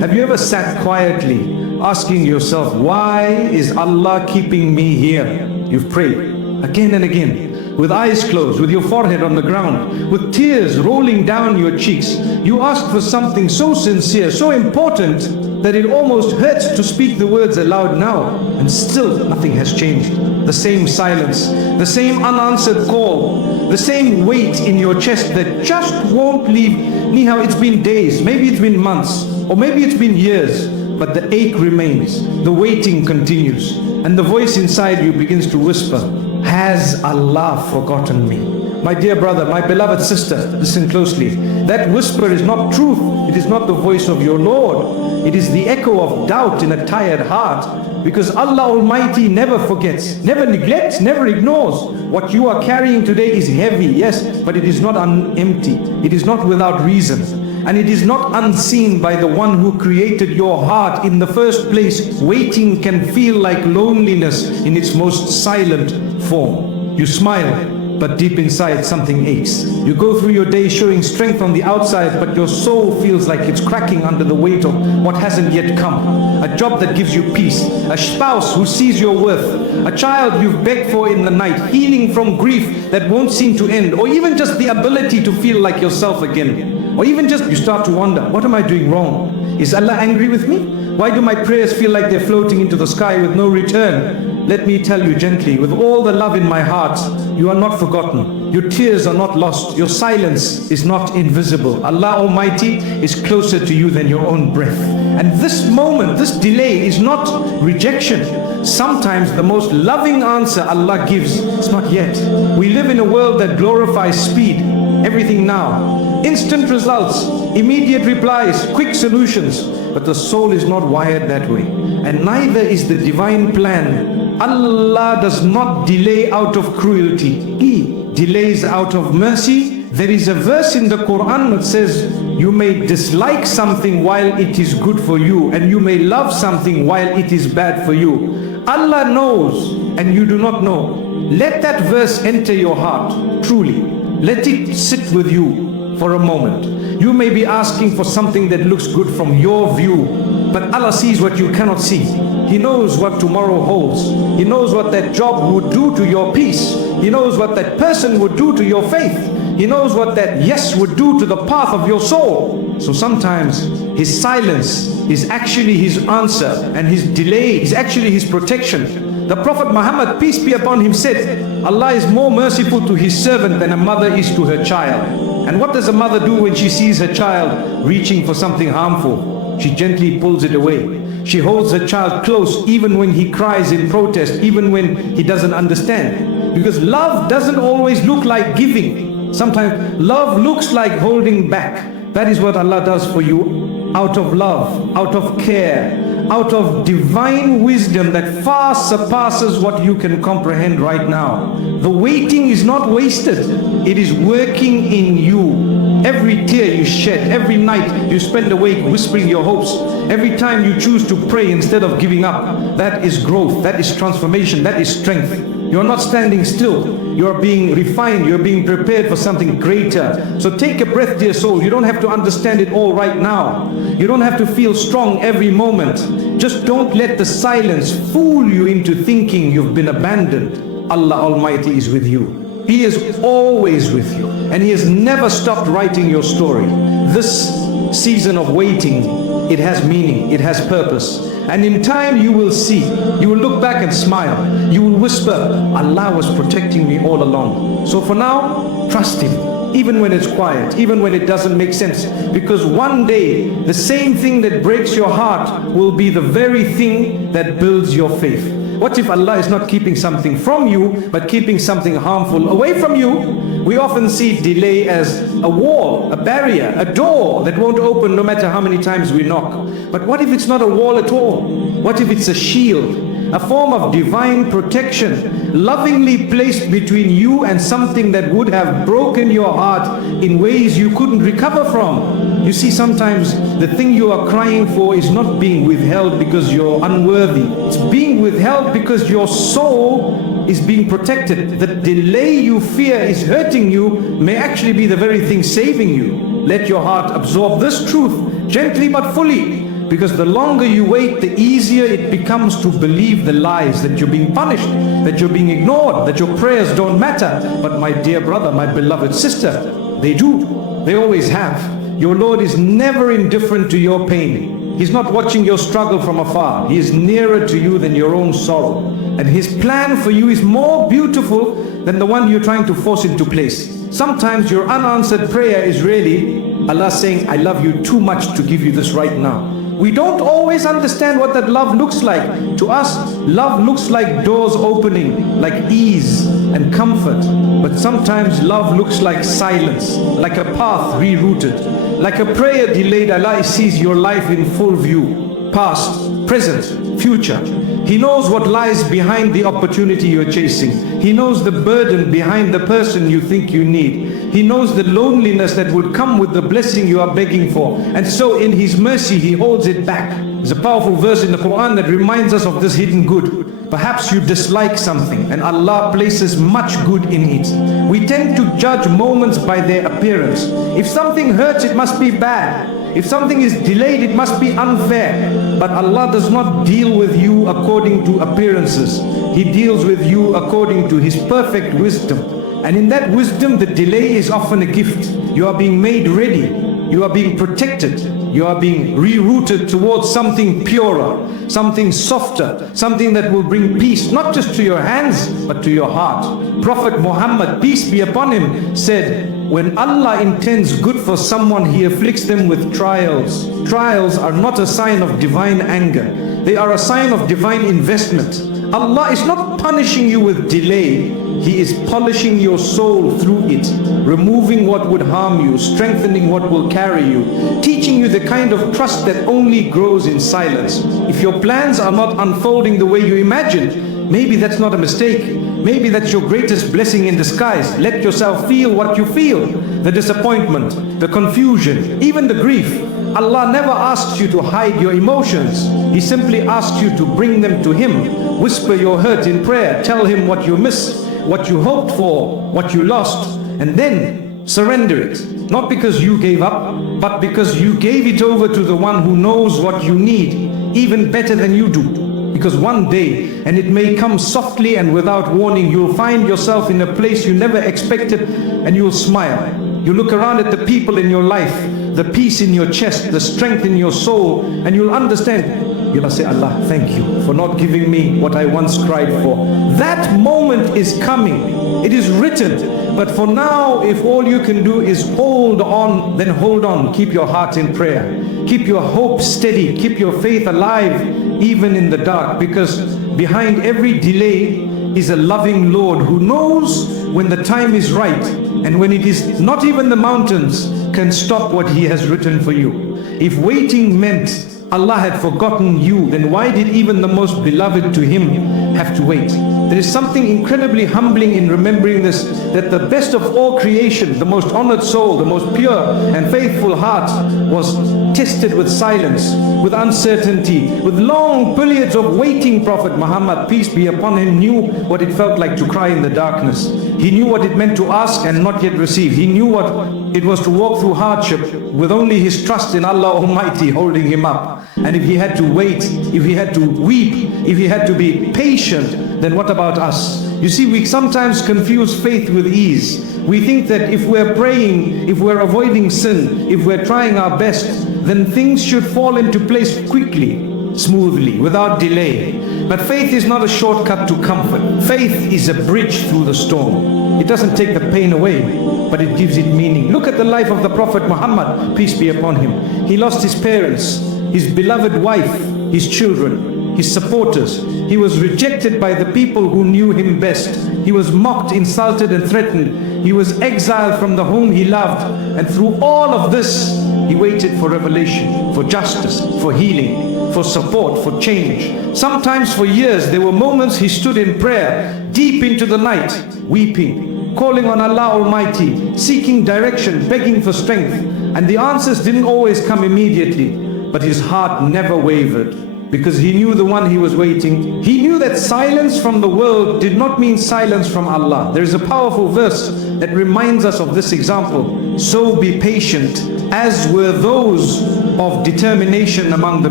Have you ever sat quietly asking yourself, why is Allah keeping me here? You've prayed again and again, with eyes closed, with your forehead on the ground, with tears rolling down your cheeks. You ask for something so sincere, so important, that it almost hurts to speak the words aloud now, and still nothing has changed. The same silence, the same unanswered call, the same weight in your chest that just won't leave. Nihao, it's been days, maybe it's been months, or maybe it's been years, but the ache remains, the waiting continues, and the voice inside you begins to whisper, has Allah forgotten me? My dear brother, my beloved sister, listen closely. That whisper is not truth. It is not the voice of your Lord. It is the echo of doubt in a tired heart. Because Allah Almighty never forgets, never neglects, never ignores. What you are carrying today is heavy, yes, but it is not empty. It is not without reason. And it is not unseen by the one who created your heart in the first place. Waiting can feel like loneliness in its most silent form. You smile, but deep inside something aches. You go through your day showing strength on the outside, but your soul feels like it's cracking under the weight of what hasn't yet come. A job that gives you peace, a spouse who sees your worth, a child you've begged for in the night, healing from grief that won't seem to end, or even just the ability to feel like yourself again. Or even just you start to wonder, what am I doing wrong? Is Allah angry with me? Why do my prayers feel like they're floating into the sky with no return? Let me tell you gently, with all the love in my heart, you are not forgotten. Your tears are not lost. Your silence is not invisible. Allah Almighty is closer to you than your own breath. And this moment, this delay is not rejection. Sometimes the most loving answer Allah gives is not yet. We live in a world that glorifies speed. Everything now. Instant results, immediate replies, quick solutions. But the soul is not wired that way. And neither is the divine plan. Allah does not delay out of cruelty. He delays out of mercy. There is a verse in the Quran that says, you may dislike something while it is good for you, and you may love something while it is bad for you. Allah knows and you do not know. Let that verse enter your heart, truly. Let it sit with you for a moment. You may be asking for something that looks good from your view, but Allah sees what you cannot see. He knows what tomorrow holds. He knows what that job would do to your peace. He knows what that person would do to your faith. He knows what that yes would do to the path of your soul. So sometimes His silence is actually His answer, and His delay is actually His protection. The Prophet Muhammad, peace be upon him, said, Allah is more merciful to His servant than a mother is to her child. And what does a mother do when she sees her child reaching for something harmful? She gently pulls it away. She holds her child close even when he cries in protest, even when he doesn't understand. Because love doesn't always look like giving. Sometimes love looks like holding back. That is what Allah does for you, out of love, out of care, out of divine wisdom that far surpasses what you can comprehend right now. The waiting is not wasted. It is working in you. Every tear you shed, every night you spend awake whispering your hopes, every time you choose to pray instead of giving up, that is growth, that is transformation, that is strength. You're not standing still. You're being refined. You're being prepared for something greater. So take a breath, dear soul. You don't have to understand it all right now. You don't have to feel strong every moment. Just don't let the silence fool you into thinking you've been abandoned. Allah Almighty is with you. He is always with you. And He has never stopped writing your story. This season of waiting, it has meaning. It has purpose. And in time you will see, you will look back and smile. You will whisper, Allah was protecting me all along. So for now, trust Him, even when it's quiet, even when it doesn't make sense. Because one day, the same thing that breaks your heart will be the very thing that builds your faith. What if Allah is not keeping something from you, but keeping something harmful away from you? We often see delay as a wall, a barrier, a door that won't open no matter how many times we knock. But what if it's not a wall at all? What if it's a shield, a form of divine protection, lovingly placed between you and something that would have broken your heart in ways you couldn't recover from? You see, sometimes the thing you are crying for is not being withheld because you're unworthy. It's being withheld because your soul is being protected. The delay you fear is hurting you may actually be the very thing saving you. Let your heart absorb this truth gently but fully. Because the longer you wait, the easier it becomes to believe the lies that you're being punished, that you're being ignored, that your prayers don't matter. But my dear brother, my beloved sister, they do. They always have. Your Lord is never indifferent to your pain. He's not watching your struggle from afar. He is nearer to you than your own sorrow. And His plan for you is more beautiful than the one you're trying to force into place. Sometimes your unanswered prayer is really Allah saying, I love you too much to give you this right now. We don't always understand what that love looks like. To us, love looks like doors opening, like ease and comfort. But sometimes love looks like silence, like a path rerouted, like a prayer delayed. Allah sees your life in full view, past, present, future. He knows what lies behind the opportunity you're chasing. He knows the burden behind the person you think you need. He knows the loneliness that would come with the blessing you are begging for. And so in His mercy, He holds it back. There's a powerful verse in the Quran that reminds us of this hidden good. Perhaps you dislike something and Allah places much good in it. We tend to judge moments by their appearance. If something hurts, it must be bad. If something is delayed, it must be unfair. But Allah does not deal with you according to appearances. He deals with you according to His perfect wisdom. And in that wisdom, the delay is often a gift. You are being made ready. You are being protected. You are being rerouted towards something purer, something softer, something that will bring peace, not just to your hands, but to your heart. Prophet Muhammad, peace be upon him, said, when Allah intends good for someone, He afflicts them with trials. Trials are not a sign of divine anger. They are a sign of divine investment. Allah is not punishing you with delay. He is polishing your soul through it, removing what would harm you, strengthening what will carry you, teaching you the kind of trust that only grows in silence. If your plans are not unfolding the way you imagined, maybe that's not a mistake. Maybe that's your greatest blessing in disguise. Let yourself feel what you feel. The disappointment, the confusion, even the grief. Allah never asks you to hide your emotions. He simply asks you to bring them to Him. Whisper your hurt in prayer. Tell Him what you miss, what you hoped for, what you lost, and then surrender it. Not because you gave up, but because you gave it over to the one who knows what you need, even better than you do. Because one day, and it may come softly and without warning, you'll find yourself in a place you never expected, and you'll smile. You look around at the people in your life, the peace in your chest, the strength in your soul, and you'll understand. You'll say, Allah, thank you for not giving me what I once cried for. That moment is coming. It is written. But for now, if all you can do is hold on, then hold on. Keep your heart in prayer. Keep your hope steady. Keep your faith alive, even in the dark. Because behind every delay is a loving Lord who knows when the time is right. And when it is not even the mountains can stop what He has written for you. If waiting meant Allah had forgotten you, then why did even the most beloved to Him have to wait? There is something incredibly humbling in remembering this, that the best of all creation, the most honored soul, the most pure and faithful heart, was tested with silence, with uncertainty, with long periods of waiting. Prophet Muhammad, peace be upon him, knew what it felt like to cry in the darkness. He knew what it meant to ask and not yet receive. He knew what it was to walk through hardship with only his trust in Allah Almighty holding him up. And if he had to wait, if he had to weep, if he had to be patient, then what about us? You see, we sometimes confuse faith with ease. We think that if we're praying, if we're avoiding sin, if we're trying our best, then things should fall into place quickly, smoothly, without delay. But faith is not a shortcut to comfort. Faith is a bridge through the storm. It doesn't take the pain away, but it gives it meaning. Look at the life of the Prophet Muhammad, peace be upon him. He lost his parents, his beloved wife, his children, his supporters. He was rejected by the people who knew him best. He was mocked, insulted and threatened. He was exiled from the home he loved. And through all of this, he waited for revelation, for justice, for healing, for support, for change. Sometimes for years, there were moments he stood in prayer, deep into the night, weeping, calling on Allah Almighty, seeking direction, begging for strength. And the answers didn't always come immediately. But his heart never wavered, because he knew the one he was waiting. He knew that silence from the world did not mean silence from Allah. There is a powerful verse that reminds us of this example. So be patient, as were those of determination among the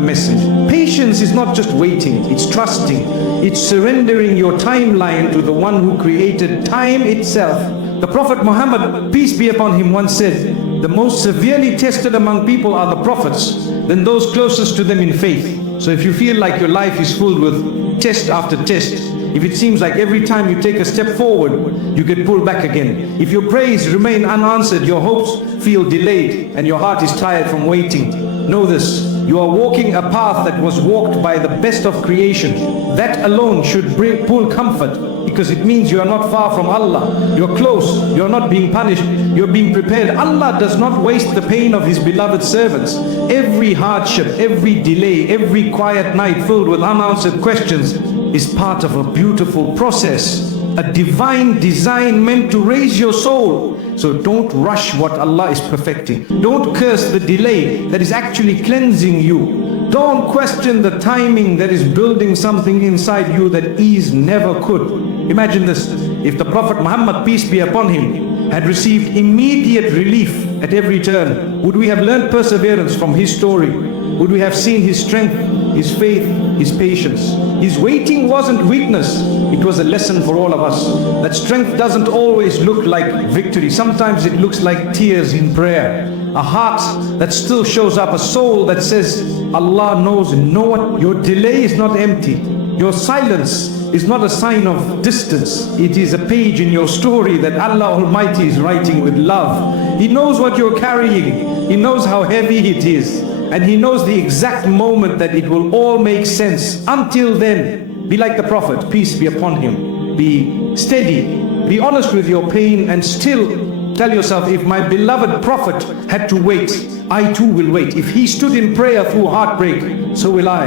message. Patience is not just waiting, it's trusting. It's surrendering your timeline to the one who created time itself. The Prophet Muhammad, peace be upon him, once said, the most severely tested among people are the prophets, then those closest to them in faith. So if you feel like your life is filled with test after test, if it seems like every time you take a step forward, you get pulled back again, if your prayers remain unanswered, your hopes feel delayed, and your heart is tired from waiting, know this: you are walking a path that was walked by the best of creation. That alone should pull comfort, because it means you are not far from Allah. You're close, you're not being punished, you're being prepared. Allah does not waste the pain of His beloved servants. Every hardship, every delay, every quiet night filled with unanswered questions is part of a beautiful process, a divine design meant to raise your soul. So don't rush what Allah is perfecting. Don't curse the delay that is actually cleansing you. Don't question the timing that is building something inside you that ease never could. Imagine this: if the Prophet Muhammad, peace be upon him, had received immediate relief at every turn, would we have learned perseverance from his story? Would we have seen his strength, his faith, his patience? His waiting wasn't weakness, it was a lesson for all of us. That strength doesn't always look like victory. Sometimes it looks like tears in prayer. A heart that still shows up, a soul that says, Allah knows. And know what? Your delay is not empty. Your silence is not a sign of distance. It is a page in your story that Allah Almighty is writing with love. He knows what you're carrying. He knows how heavy it is. And He knows the exact moment that it will all make sense. Until then, be like the Prophet, peace be upon him. Be steady. Be honest with your pain, and still tell yourself, if my beloved Prophet had to wait, I too will wait. If he stood in prayer through heartbreak, so will I.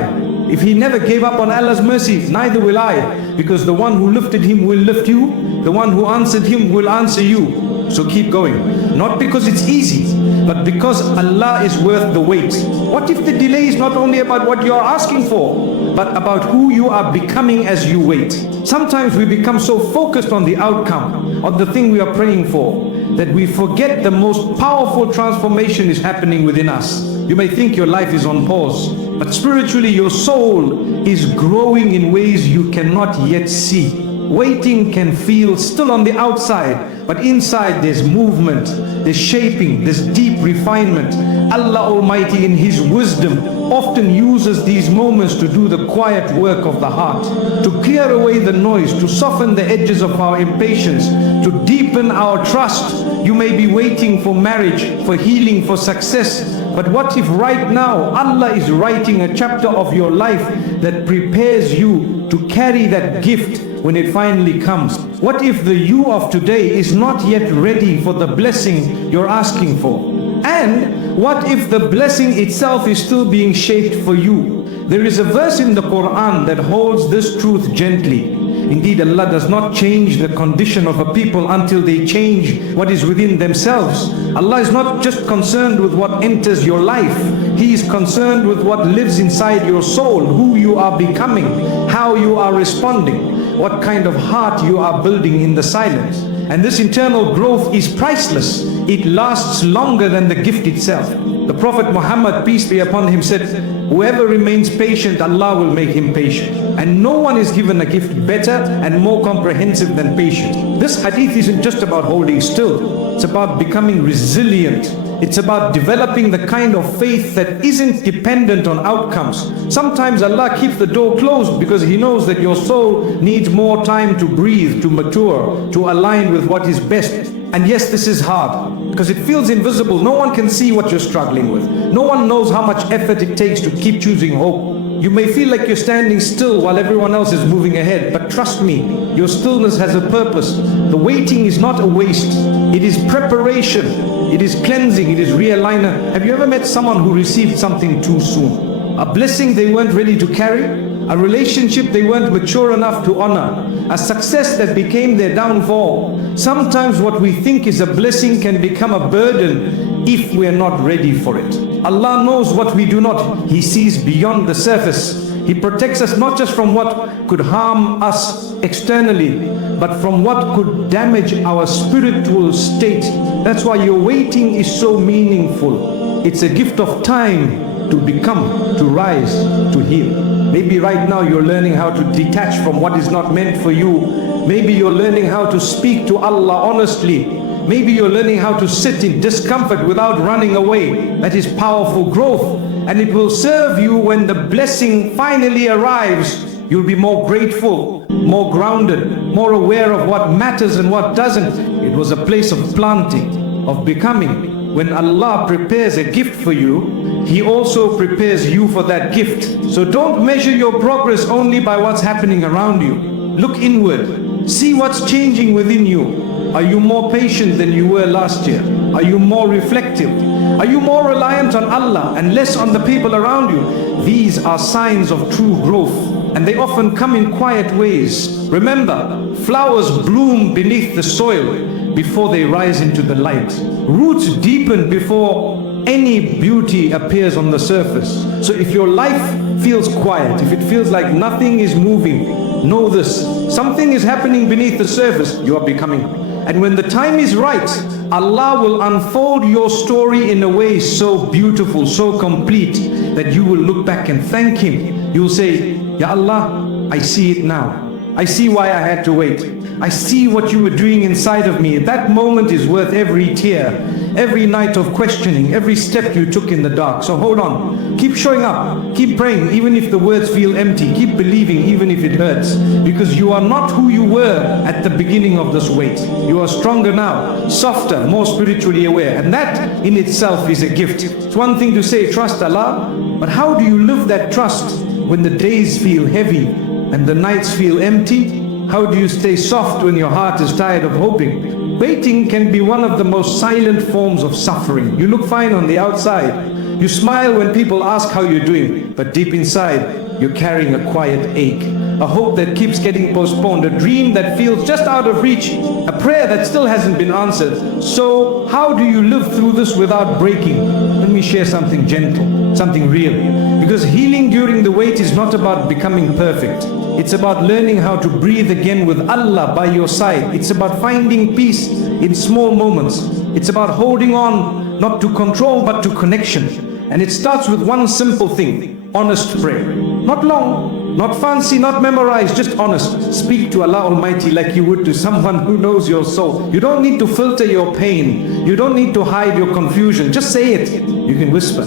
If he never gave up on Allah's mercy, neither will I. Because the one who lifted him will lift you. The one who answered him will answer you. So keep going. Not because it's easy, but because Allah is worth the wait. What if the delay is not only about what you are asking for, but about who you are becoming as you wait? Sometimes we become so focused on the outcome, on the thing we are praying for, that we forget the most powerful transformation is happening within us. You may think your life is on pause, but spiritually your soul is growing in ways you cannot yet see. Waiting can feel still on the outside, but inside there's movement, there's shaping, there's deep refinement. Allah Almighty in His wisdom often uses these moments to do the quiet work of the heart, to clear away the noise, to soften the edges of our impatience, to deepen our trust. You may be waiting for marriage, for healing, for success, but what if right now Allah is writing a chapter of your life that prepares you to carry that gift when it finally comes? What if the you of today is not yet ready for the blessing you're asking for? And what if the blessing itself is still being shaped for you? There is a verse in the Quran that holds this truth gently. Indeed, Allah does not change the condition of a people until they change what is within themselves. Allah is not just concerned with what enters your life. He is concerned with what lives inside your soul, who you are becoming, how you are responding, what kind of heart you are building in the silence. And this internal growth is priceless. It lasts longer than the gift itself. The Prophet Muhammad, peace be upon him, said, whoever remains patient, Allah will make him patient. And no one is given a gift better and more comprehensive than patience. This hadith isn't just about holding still. It's about becoming resilient. It's about developing the kind of faith that isn't dependent on outcomes. Sometimes Allah keeps the door closed because He knows that your soul needs more time to breathe, to mature, to align with what is best. And yes, this is hard because it feels invisible. No one can see what you're struggling with. No one knows how much effort it takes to keep choosing hope. You may feel like you're standing still while everyone else is moving ahead, but trust me, your stillness has a purpose. The waiting is not a waste. It is preparation. It is cleansing. It is realignment. Have you ever met someone who received something too soon? A blessing they weren't ready to carry? A relationship they weren't mature enough to honor? A success that became their downfall? Sometimes what we think is a blessing can become a burden if we are not ready for it. Allah knows what we do not. He sees beyond the surface. He protects us not just from what could harm us externally, but from what could damage our spiritual state. That's why your waiting is so meaningful. It's a gift of time. to become, to rise, to heal. Maybe right now you're learning how to detach from what is not meant for you. Maybe you're learning how to speak to Allah honestly. Maybe you're learning how to sit in discomfort without running away. That is powerful growth, and it will serve you when the blessing finally arrives. You'll be more grateful, more grounded, more aware of what matters and what doesn't. It was a place of planting, of becoming. When Allah prepares a gift for you, He also prepares you for that gift. So don't measure your progress only by what's happening around you. Look inward. See what's changing within you. Are you more patient than you were last year? Are you more reflective? Are you more reliant on Allah and less on the people around you? These are signs of true growth, and they often come in quiet ways. Remember, flowers bloom beneath the soil before they rise into the light. Roots deepen before any beauty appears on the surface. So if your life feels quiet, if it feels like nothing is moving, know this: something is happening beneath the surface. You are becoming. And when the time is right, Allah will unfold your story in a way so beautiful, so complete, that you will look back and thank Him. You will say, Ya Allah, I see it now. I see why I had to wait. I see what you were doing inside of me. That moment is worth every tear, every night of questioning, every step you took in the dark. So hold on, keep showing up, keep praying even if the words feel empty, keep believing even if it hurts, because you are not who you were at the beginning of this wait. You are stronger now, softer, more spiritually aware, and that in itself is a gift. It's one thing to say trust Allah, but how do you live that trust when the days feel heavy and the nights feel empty? How do you stay soft when your heart is tired of hoping? Waiting can be one of the most silent forms of suffering. You look fine on the outside. You smile when people ask how you're doing, but deep inside, you're carrying a quiet ache, a hope that keeps getting postponed, a dream that feels just out of reach, a prayer that still hasn't been answered. So how do you live through this without breaking? Let me share something gentle, something real. Because healing during the wait is not about becoming perfect. It's about learning how to breathe again with Allah by your side. It's about finding peace in small moments. It's about holding on, not to control but to connection. And it starts with one simple thing: honest prayer. Not long, not fancy, not memorized, just honest. Speak to Allah Almighty like you would to someone who knows your soul. You don't need to filter your pain. You don't need to hide your confusion. Just say it. You can whisper,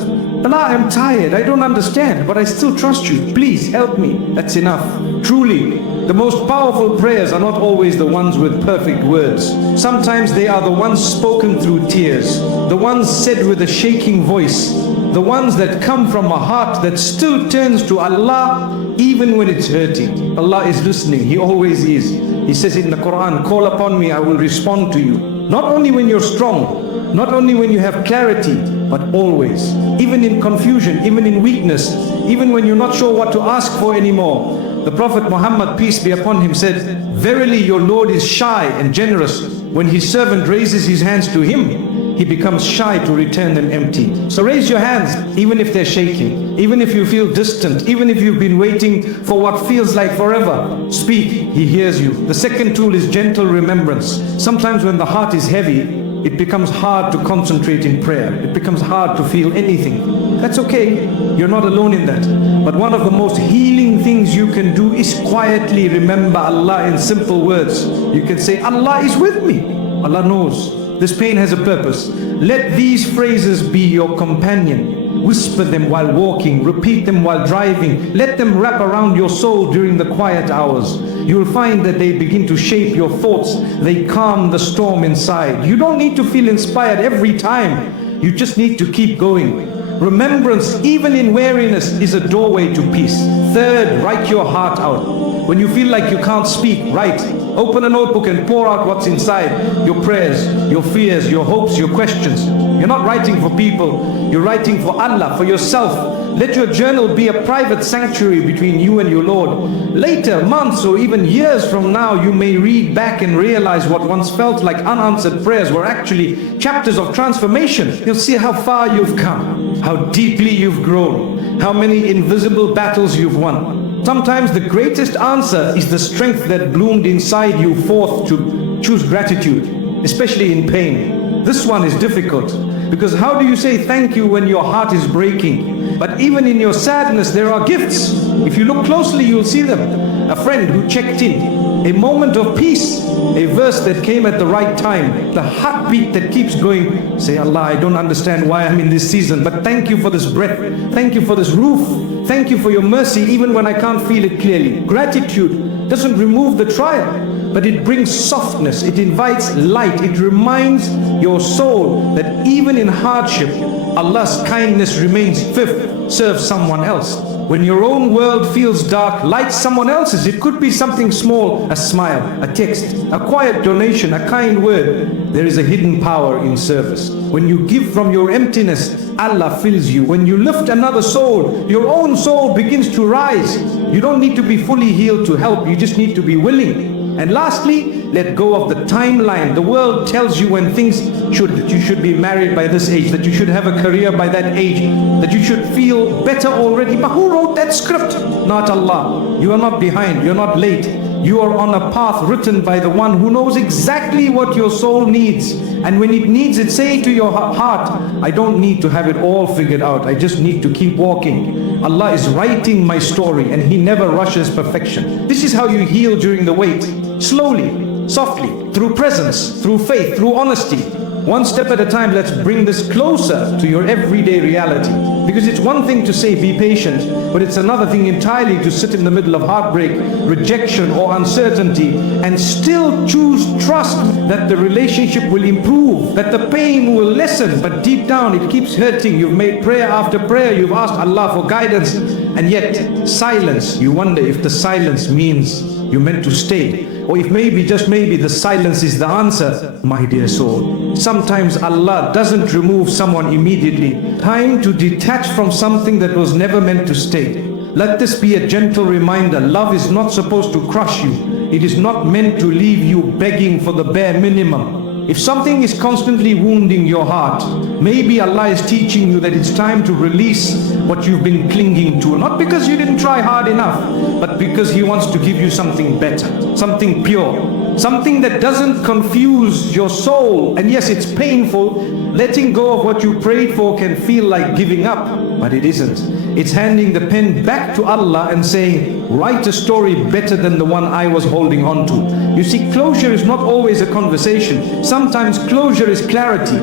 Allah, I'm tired, I don't understand, but I still trust you. Please help me. That's enough. Truly, the most powerful prayers are not always the ones with perfect words. Sometimes they are the ones spoken through tears, the ones said with a shaking voice, the ones that come from a heart that still turns to Allah even when it's hurting. Allah is listening. He always is. He says in the Quran, call upon me, I will respond to you. Not only when you're strong, not only when you have clarity, but always. Even in confusion, even in weakness, even when you're not sure what to ask for anymore. The Prophet Muhammad, peace be upon him, said, verily your Lord is shy and generous. When his servant raises his hands to him, he becomes shy to return them empty. So raise your hands, even if they're shaking, even if you feel distant, even if you've been waiting for what feels like forever. Speak, He hears you. The second tool is gentle remembrance. Sometimes when the heart is heavy, it becomes hard to concentrate in prayer. It becomes hard to feel anything. That's okay. You're not alone in that. But one of the most healing things you can do is quietly remember Allah in simple words. You can say, Allah is with me. Allah knows. This pain has a purpose. Let these phrases be your companion. Whisper them while walking, repeat them while driving. Let them wrap around your soul during the quiet hours. You'll find that they begin to shape your thoughts. They calm the storm inside. You don't need to feel inspired every time. You just need to keep going. Remembrance, even in weariness, is a doorway to peace. Third, write your heart out. When you feel like you can't speak, write. Open a notebook and pour out what's inside. Your prayers, your fears, your hopes, your questions. You're not writing for people. You're writing for Allah, for yourself. Let your journal be a private sanctuary between you and your Lord. Later, months or even years from now, you may read back and realize what once felt like unanswered prayers were actually chapters of transformation. You'll see how far you've come, how deeply you've grown, how many invisible battles you've won. Sometimes the greatest answer is the strength that bloomed inside you forth to choose gratitude, especially in pain. This one is difficult, because how do you say thank you when your heart is breaking? But even in your sadness, there are gifts. If you look closely, you'll see them. A friend who checked in, a moment of peace, a verse that came at the right time, the heartbeat that keeps going. Say, Allah, I don't understand why I'm in this season, but thank you for this breath. Thank you for this roof. Thank you for your mercy, even when I can't feel it clearly. Gratitude doesn't remove the trial, but it brings softness. It invites light. It reminds your soul that even in hardship, Allah's kindness remains. Fifth, serve someone else. When your own world feels dark, light someone else's. It could be something small, a smile, a text, a quiet donation, a kind word. There is a hidden power in service. When you give from your emptiness, Allah fills you. When you lift another soul, your own soul begins to rise. You don't need to be fully healed to help. You just need to be willing. And lastly, let go of the timeline. The world tells you when things that you should be married by this age, that you should have a career by that age, that you should feel better already. But who wrote that script? Not Allah. You are not behind. You're not late. You are on a path written by the one who knows exactly what your soul needs. And when it needs it, say to your heart, I don't need to have it all figured out. I just need to keep walking. Allah is writing my story and He never rushes perfection. This is how you heal during the wait. Slowly, softly, through presence, through faith, through honesty. One step at a time, let's bring this closer to your everyday reality. Because it's one thing to say be patient, but it's another thing entirely to sit in the middle of heartbreak, rejection or uncertainty and still choose trust that the relationship will improve, that the pain will lessen, but deep down it keeps hurting. You've made prayer after prayer, you've asked Allah for guidance, and yet silence, you wonder if the silence means you're meant to stay. Or if maybe, just maybe, the silence is the answer. My dear soul, sometimes Allah doesn't remove someone immediately. Time to detach from something that was never meant to stay. Let this be a gentle reminder. Love is not supposed to crush you. It is not meant to leave you begging for the bare minimum. If something is constantly wounding your heart, maybe Allah is teaching you that it's time to release what you've been clinging to. Not because you didn't try hard enough, but because He wants to give you something better, something pure, something that doesn't confuse your soul. And yes, it's painful. Letting go of what you prayed for can feel like giving up, but it isn't. It's handing the pen back to Allah and saying, write a story better than the one I was holding on to. You see, closure is not always a conversation. Sometimes closure is clarity.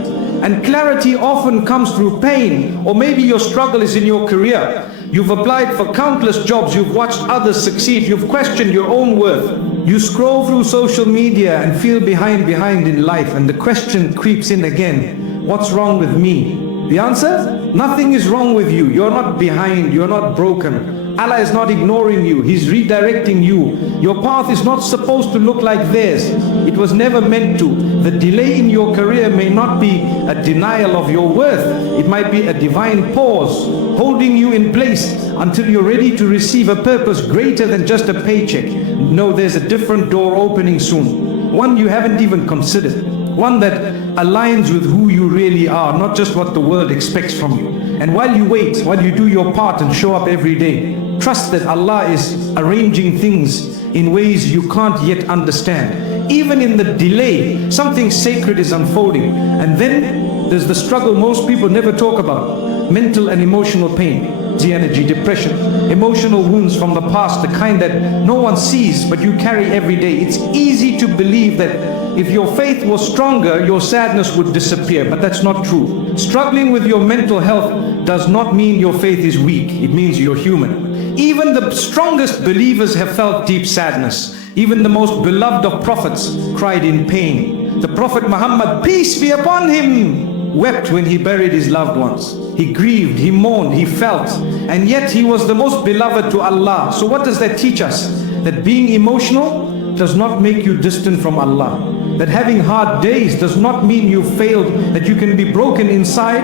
And clarity often comes through pain. Or maybe your struggle is in your career. You've applied for countless jobs. You've watched others succeed. You've questioned your own worth. You scroll through social media and feel behind in life. And the question creeps in again. What's wrong with me? The answer? Nothing is wrong with you. You're not behind. You're not broken. Allah is not ignoring you. He's redirecting you. Your path is not supposed to look like theirs. It was never meant to. The delay in your career may not be a denial of your worth. It might be a divine pause, holding you in place until you're ready to receive a purpose greater than just a paycheck. No, there's a different door opening soon. One you haven't even considered. One that aligns with who you really are, not just what the world expects from you. And while you wait, while you do your part and show up every day, trust that Allah is arranging things in ways you can't yet understand. Even in the delay, something sacred is unfolding. And then there's the struggle most people never talk about. Mental and emotional pain, the energy, depression, emotional wounds from the past, the kind that no one sees but you carry every day. It's easy to believe that if your faith was stronger, your sadness would disappear, but that's not true. Struggling with your mental health does not mean your faith is weak. It means you're human. Even the strongest believers have felt deep sadness. Even the most beloved of prophets cried in pain. The Prophet Muhammad, peace be upon him, wept when he buried his loved ones. He grieved, he mourned, he felt, and yet he was the most beloved to Allah. So what does that teach us? That being emotional does not make you distant from Allah. That having hard days does not mean you failed, that you can be broken inside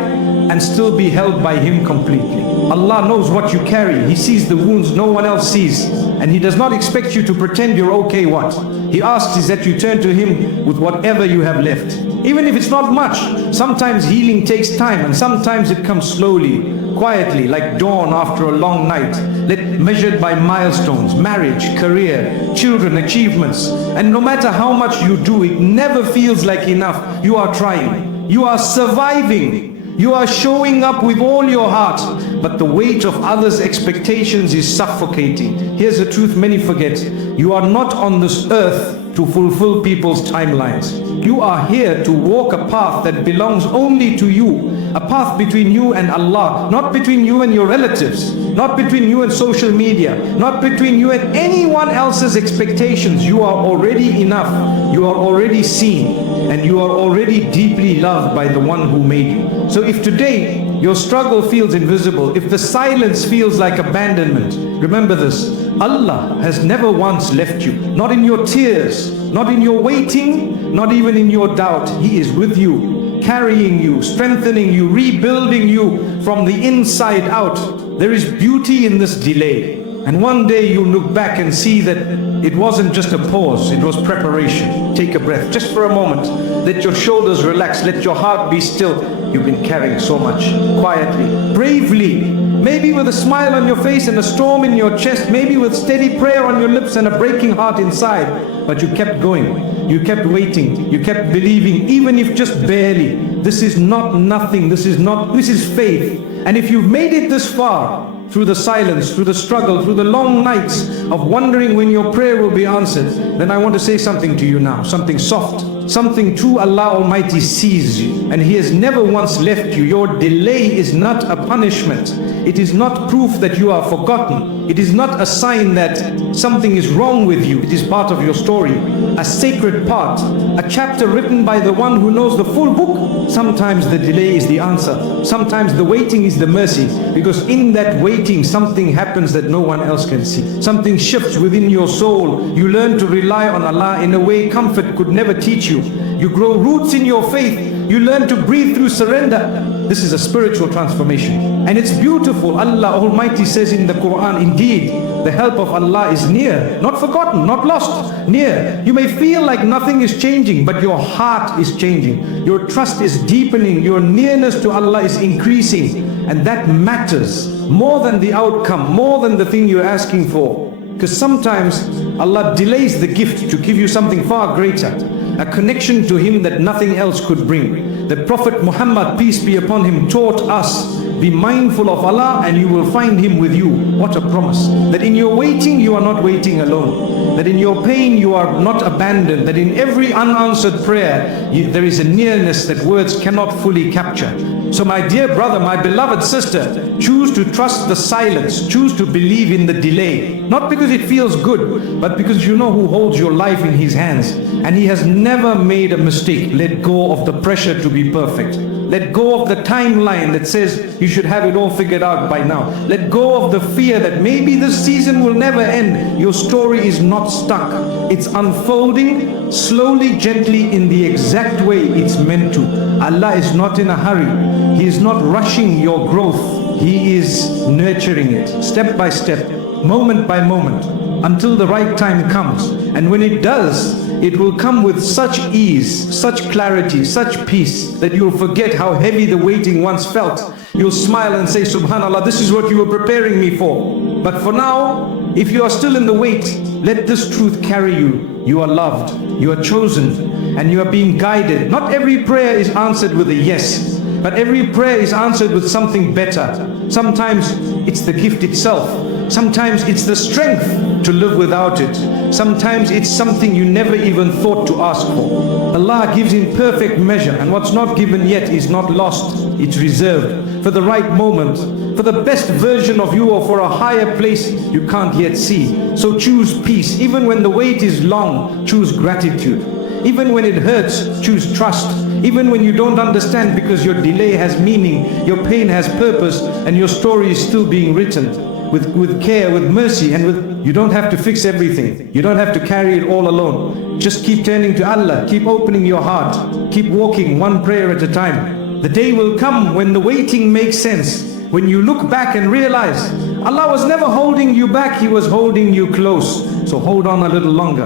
and still be held by Him completely. Allah knows what you carry. He sees the wounds no one else sees. And He does not expect you to pretend you're okay what? He asks is that you turn to Him with whatever you have left. Even if it's not much, sometimes healing takes time and sometimes it comes slowly, quietly, like dawn after a long night. Measured by milestones, marriage, career, children, achievements. And no matter how much you do, it never feels like enough. You are trying. You are surviving. You are showing up with all your heart, but the weight of others' expectations is suffocating. Here's the truth many forget. You are not on this earth to fulfill people's timelines. You are here to walk a path that belongs only to you. A path between you and Allah, not between you and your relatives, not between you and social media, not between you and anyone else's expectations. You are already enough. You are already seen, and you are already deeply loved by the one who made you. So if today your struggle feels invisible, if the silence feels like abandonment, remember this: Allah has never once left you. Not in your tears, not in your waiting, not even in your doubt. He is with you, carrying you, strengthening you, rebuilding you from the inside out. There is beauty in this delay. And one day you'll look back and see that it wasn't just a pause, it was preparation. Take a breath, just for a moment. Let your shoulders relax, let your heart be still. You've been carrying so much, quietly, bravely, maybe with a smile on your face and a storm in your chest, maybe with steady prayer on your lips and a breaking heart inside. But you kept going, you kept waiting, you kept believing, even if just barely. This is not nothing, this is faith. And if you've made it this far, through the silence, through the struggle, through the long nights of wondering when your prayer will be answered, then I want to say something to you now, something soft, something true. Allah Almighty sees you, and He has never once left you. Your delay is not a punishment. It is not proof that you are forgotten. It is not a sign that something is wrong with you. It is part of your story, a sacred part, a chapter written by the one who knows the full book. Sometimes the delay is the answer. Sometimes the waiting is the mercy, because in that waiting something happens that no one else can see. Something shifts within your soul. You learn to rely on Allah in a way comfort could never teach you. You grow roots in your faith. You learn to breathe through surrender. This is a spiritual transformation, and it's beautiful. Allah Almighty says in the Quran, indeed, the help of Allah is near, not forgotten, not lost, near. You may feel like nothing is changing, but your heart is changing. Your trust is deepening. Your nearness to Allah is increasing, and that matters more than the outcome, more than the thing you're asking for. Because sometimes Allah delays the gift to give you something far greater, a connection to Him that nothing else could bring. The Prophet Muhammad, peace be upon him, taught us, be mindful of Allah and you will find Him with you. What a promise. That in your waiting you are not waiting alone. That in your pain you are not abandoned. That in every unanswered prayer there is a nearness that words cannot fully capture. So my dear brother, my beloved sister, choose to trust the silence. Choose to believe in the delay. Not because it feels good, but because you know who holds your life in His hands. And He has never made a mistake. Let go of the pressure to be perfect. Let go of the timeline that says you should have it all figured out by now. Let go of the fear that maybe this season will never end. Your story is not stuck. It's unfolding slowly, gently, in the exact way it's meant to. Allah is not in a hurry. He is not rushing your growth. He is nurturing it step by step, moment by moment, until the right time comes. And when it does, it will come with such ease, such clarity, such peace that you'll forget how heavy the waiting once felt. You'll smile and say, Subhanallah, this is what you were preparing me for. But for now, if you are still in the wait, let this truth carry you. You are loved, you are chosen, and you are being guided. Not every prayer is answered with a yes, but every prayer is answered with something better. Sometimes it's the gift itself. Sometimes it's the strength to live without it. Sometimes it's something you never even thought to ask for. Allah gives in perfect measure, and what's not given yet is not lost. It's reserved for the right moment, for the best version of you, or for a higher place you can't yet see. So choose peace. Even when the wait is long, choose gratitude. Even when it hurts, choose trust. Even when you don't understand, because your delay has meaning, your pain has purpose, and your story is still being written. With care, with mercy, and you don't have to fix everything. You don't have to carry it all alone. Just keep turning to Allah, keep opening your heart, keep walking one prayer at a time. The day will come when the waiting makes sense, when you look back and realize Allah was never holding you back, He was holding you close. So hold on a little longer.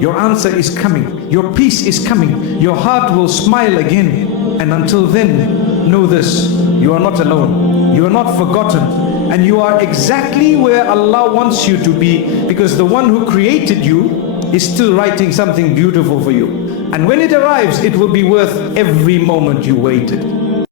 Your answer is coming, your peace is coming, your heart will smile again. And until then, know this: you are not alone, you are not forgotten, and you are exactly where Allah wants you to be, because the one who created you is still writing something beautiful for you. And when it arrives, it will be worth every moment you waited.